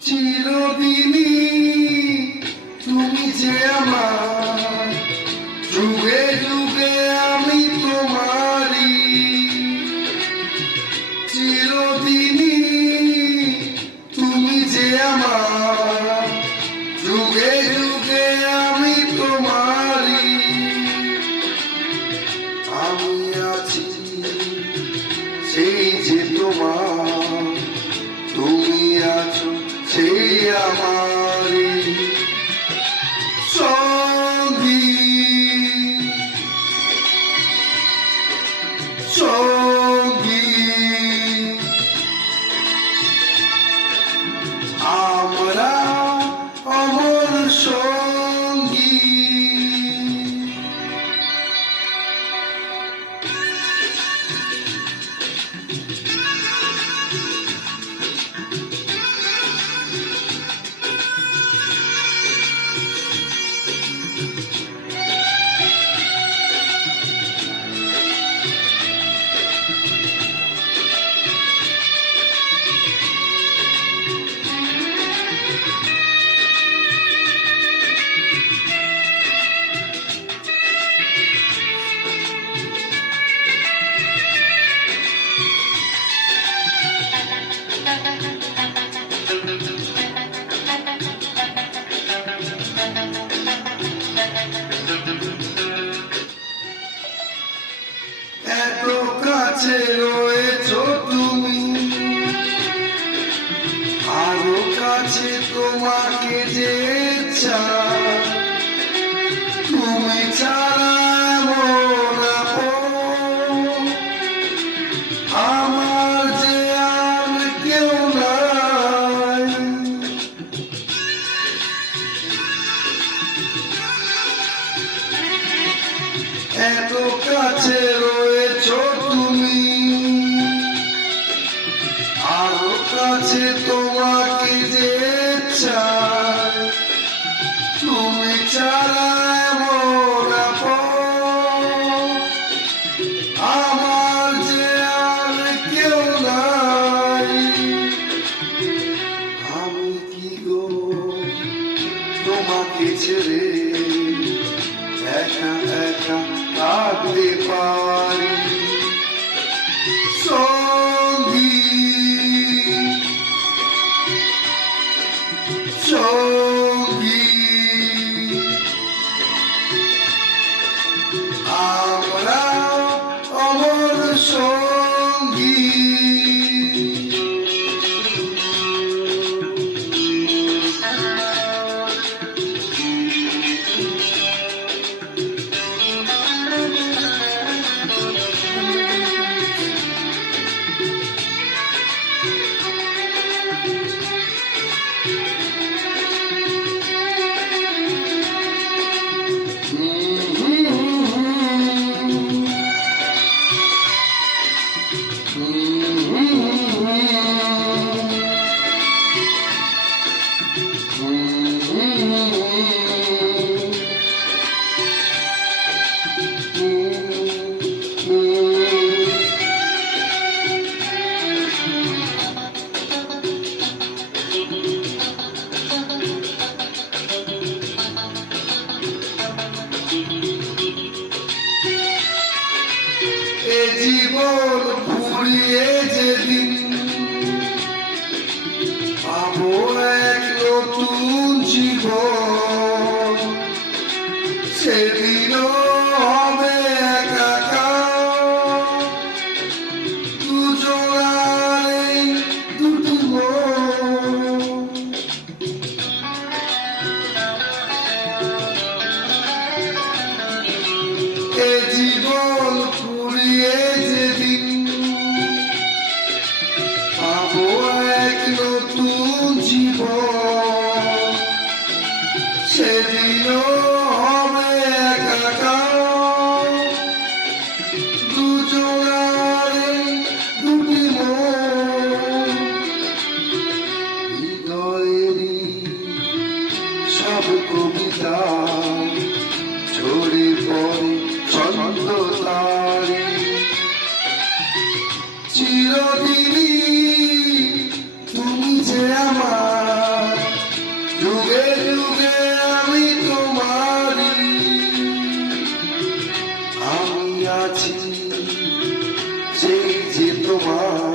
চিরদিনই তুমি যে আমার কাছে কাছে তোমাকে যে চাই তুমি ছাড়া এমন আমার যে কেউ নাই। আমি তোমাকে ছেড়ে একা একা থাকতে পারি? so জীবন ফুরিয়ে যেদিন পাবো এক নতুন জীবন। সেদিনও হবে জীবন নতুন জীবন সেদিনও আছি সেই যে তোমার